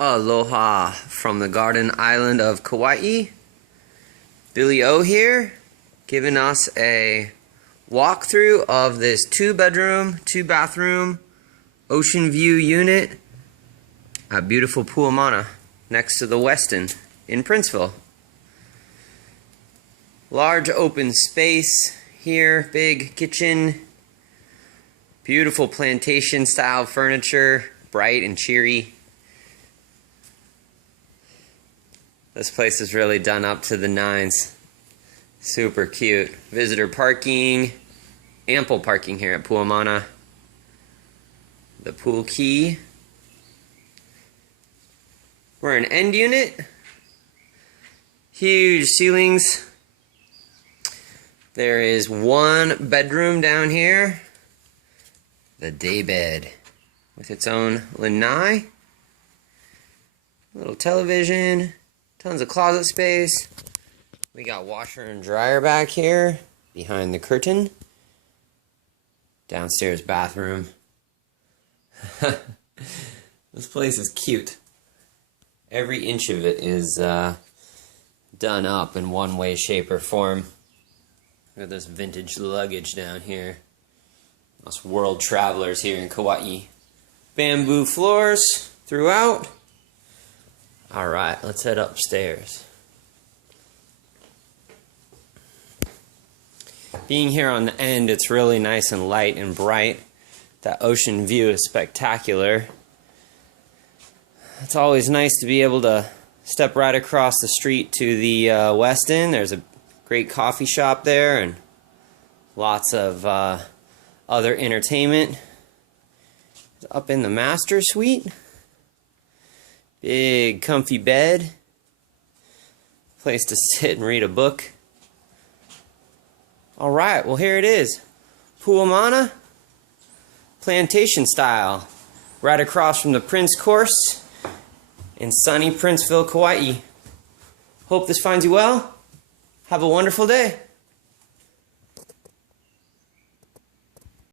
Aloha from the Garden Island of Kauai. Billy O here, giving us a walkthrough of this 2-bedroom, 2-bathroom ocean view unit at beautiful Puamana next to the Westin in Princeville. Large open space here, big kitchen, beautiful plantation style furniture, bright and cheery. This place is really done up to the nines. Super cute. Visitor parking, ample parking here at Puamana. The pool key. We're an end unit. Huge ceilings. There is one bedroom down here. The day bed with its own lanai. Little television. Tons of closet space. We got washer and dryer back here behind the curtain. Downstairs bathroom. This place is cute. Every inch of it is done up in one way, shape, or form. Look at this vintage luggage down here. Us world travelers here in Kauai. Bamboo floors throughout. Alright, let's head upstairs. Being here on the end, it's really nice and light and bright. That ocean view is spectacular. It's always nice to be able to step right across the street to the Westin. There's a great coffee shop there and lots of other entertainment. Up in the master suite. Big comfy bed. Place to sit and read a book. Alright, well here it is. Puamana, Plantation style. Right across from the Prince Course in sunny Princeville, Kauai. Hope this finds you well. Have a wonderful day.